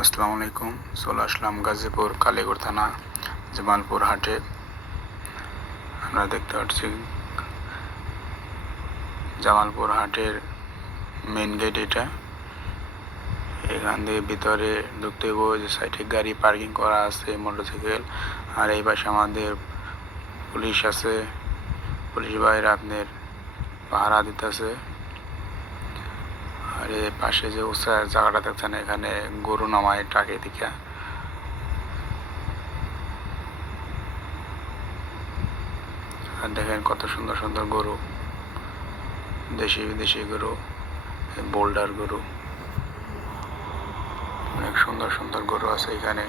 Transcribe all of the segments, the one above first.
আসসালামু আলাইকুম। চলে আসলাম গাজীপুর কালীগড় থানা, জামালপুর হাটে। আমরা দেখতে পাচ্ছি জামালপুর হাটের মেন গেট এটা। এখান থেকে ভিতরে ঢুকতে হইব যে সাইডে গাড়ি পার্কিং করা আছে, মোটরসাইকেল। আর এই পাশে আমাদের পুলিশ আছে। পুলিশ ভাইরা আপনার পাহারা দিতেছে। আর পাশে যে উঁচা জায়গাটা দেখছেন, এখানে গরু নামায় ট্রাকে দিকে আর দেখেন কত সুন্দর সুন্দর গরু। দেশি বিদেশি গরু, বোল্ডার গরু। অনেক সুন্দর সুন্দর গরু আছে এখানে।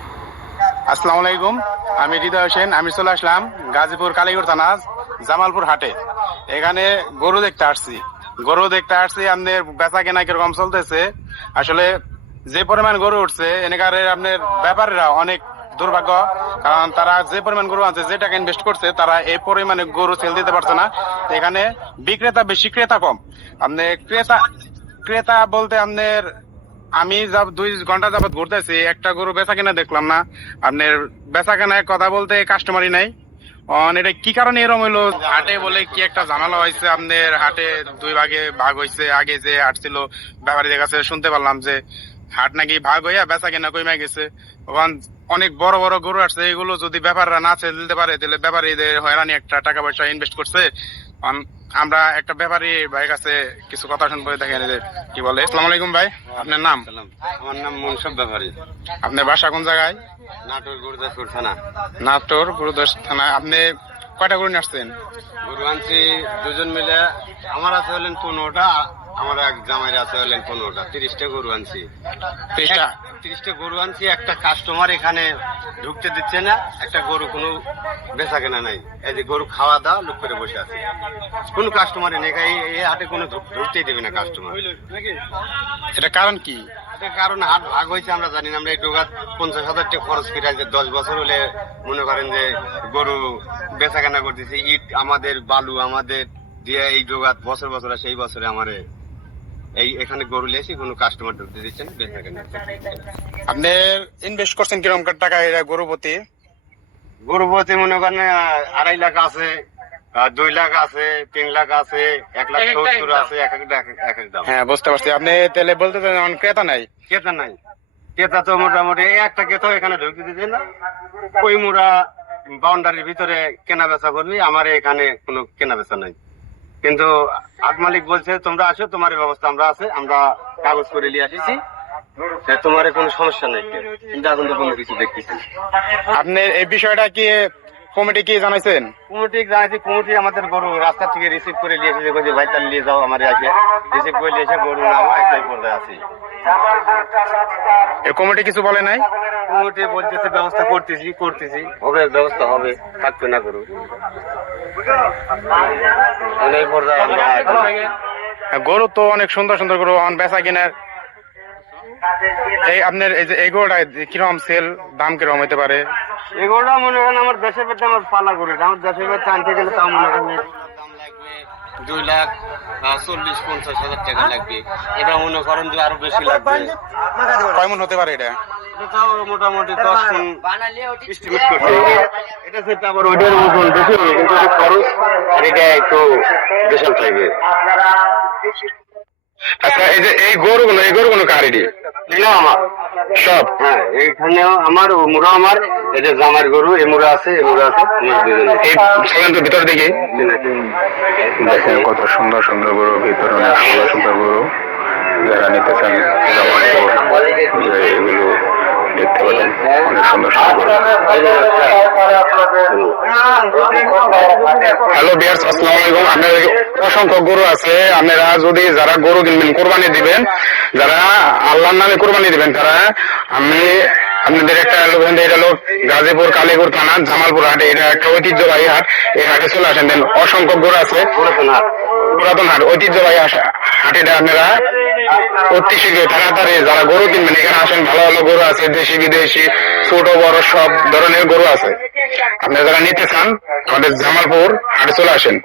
আসসালামু আলাইকুম, আমি হৃদয় হোসেন, আমি চলে আসলাম গাজীপুর কালীগড় থানা জামালপুর হাটে। এখানে গরু দেখতে আসছি। গরু দেখতে আসছি আপনার বেচা কেনা কীরকম চলতেছে? আসলে যে পরিমাণ গরু উঠছে, এনেকারে আপনার ব্যাপারীরা অনেক দুর্ভাগ্য, কারণ তারা যে পরিমাণ গরু আছে যে টাকা ইনভেস্ট করছে, তারা এই পরিমাণে গরু সেল দিতে পারছে না। এখানে বিক্রেতা বেশি, ক্রেতা কম। আপনি ক্রেতা ক্রেতা বলতে আপনার, আমি যাব দুই ঘণ্টা যাবত ঘুরতেছি, একটা গরু বেচা কেনা দেখলাম না। আপনার বেচা কেনায় কথা বলতে কাস্টমারই নাই। অন, এটা কি কারণে এরম হলো হাটে বলে কি একটা ঝামেলা হয়েছে আপনার হাটে দুই ভাগে ভাগ হয়েছে আগে যে হাট ছিল, ব্যাপারীদের কাছে শুনতে পারলাম যে হাট নাকি ভাগ হইয়া বেচা কেনা কমে গেছে। ওখান অনেক বড় বড় গরু আসছে, এগুলো যদি ব্যাপাররা না ছেড়ে দিতে পারে, তাহলে ব্যাপারীদের হয়রানি একটা টাকা পয়সা ইনভেস্ট করছে। আমরা একটা ব্যাপারী ভাইয়ের কাছে কিছু কথা শুনব দেখেন কি বলে। আসসালামু আলাইকুম ভাই আপনার নাম? আমার নাম মনসব ব্যাপারী। আপনার বাসা কোন জায়গায়? নাটোর গুরুদাসপুর থানা। নাটোর গুরুদাস থানা। আপনি কয়টা গরু নিয়ে আসছেন? গরু আনছি দুজন মিলে। আমার আছে হলেন পনেরোটা আমার এক জামাইয়ের আছে হলেন পনেরোটা। তিরিশটা গরু আনছি। তিরিশটা? গরু আনছি একটা কাস্টমার এখানে ঢুকতে দিচ্ছে না একটা গরু কোনো বেচা কেনা নাই। এই যে গরু খাওয়া দাওয়া লোক করে বসে আছে। কোনো কাস্টমার নেই এই হাটে কোনো ঢুকতেই দেবে না কাস্টমার এটা কারণ কি? এটা কারণ হাট ভাগ হয়েছে আমরা জানি না আমরা এই ডোগাত পঞ্চাশ হাজার টাকা খরচ করে যে দশ বছর হলে মনে করেন যে গরু বেচা কেনা করতেছি। ইট আমাদের বালু আমাদের দিয়ে এই ডোগাত বছর বছর সেই বছরে আমার এখানে গরু লেসি কোনো কাস্টমার ঢুকতে দিচ্ছে না বেচা কেনা আপনি ইনভেস্ট করছেন কীরকম টাকা এটা গরু প্রতি? গরু প্রতি মনে করেন আড়াই লাখ আছে দুই লাখ আছে তিন লাখ আছে এক লাখ সত্তর আছে এক এক এক- দাম। হ্যাঁ বুঝতে পারছি। আপনি তাহলে বলতে চান ক্রেতা নাই? ক্রেতা নাই। ক্রেতা তো মোটামুটি একটা ক্রেতা এখানে ঢুকতে দিতে না। ওই মুড়া বাউন্ডারির ভিতরে কেনা বেচা করবি আমার এখানে কোনো কেনা বেচা নাই। কিন্তু আট মালিক বলছে তোমরা আসো তোমার ব্যবস্থা আমরা আছে আমরা কাগজ করে নিয়ে আসিছি। তোমার কোনো সমস্যা নেই। কিন্তু এখন তো কোনো কিছু দেখতেছি আপনি এই বিষয়টা কি কমিটি কি জানাইছেন? কমিটি জানাইছি কমিটি আমাদের গরু রাস্তা থেকে রিসিভ করে নিয়ে এসেছে বলছে ভাই তাহলে নিয়ে যাও আমার আসে রিসিভ করে নিয়ে এসে গরু নামা একটাই পর্দায় আছি। কমিটি কিছু বলে নাই? কমিটি বলতেছে ব্যবস্থা করতেছি করতেছি। হবে ব্যবস্থা হবে থাকবে না গরু। এই হ্যাঁ, গরু তো অনেক সুন্দর সুন্দর গরু অন বেচা কিনার। এই আপনার এই যে এই গরুটা কীরকম সেল দাম কীরকম হতে পারে? এগুলো মনে করেন আমার দেশের পেটে আমার পালা গরু আমার দেশের পেটে আনতে গেলে তাও মনে করেন দাম লাগবে দুই লাখ চল্লিশ পঞ্চাশ হাজার টাকা লাগবে। এটা মনে করেন যে আরও বেশি লাগবে। কয় মন হতে পারে এটা? এটাও মোটামুটি দশ করছে। এটা সেটা আবার ওইটার মতন বেশি কিন্তু খরচ আর এটা একটু বিশাল টাইপের আচ্ছা এই যে এই গরুগুলো এই গরুগুলো কারিডি এটা? আমার। সব? হ্যাঁ এইখানেও আমার ও মুড়া আমার এটা জামার গরু এ মুড়া আছে এ মুড়া আছে এই চলেন তো ভিতর দিকে? দেখেন কত সুন্দর সুন্দর গরু ভিতরে অনেক সুন্দর সুন্দর গরু যারা নিতে চান যে এগুলো হ্যালো আলাইকুম অসংখ্য গরু আছে। আপনারা যদি যারা গরু কিনবেন, কোরবানি দিবেন, যারা আল্লাহর নামে কোরবানি দিবেন, তারা আমি আপনাদের একটা এটা লোক গাজীপুর কালীপুর থানা, জামালপুর হাটে। এটা একটা ঐতিহ্যবাহী হাট। এই হাটে চলে আসেন। দেন, অসংখ্য গরু আছে। পুরাতন হাট। ঐতিহ্যবাহী হাট- হাটে আপনারা অতি শীঘ্র তাড়াতাড়ি যারা গরু কিনবেন, এখানে আসেন, ভালো ভালো গরু আছে, দেশি, বিদেশি, ছোট, বড়, সব ধরনের গরু আছে। আপনি যারা নিতে চান, আমাদের জামালপুর হাটে চলে আসেন।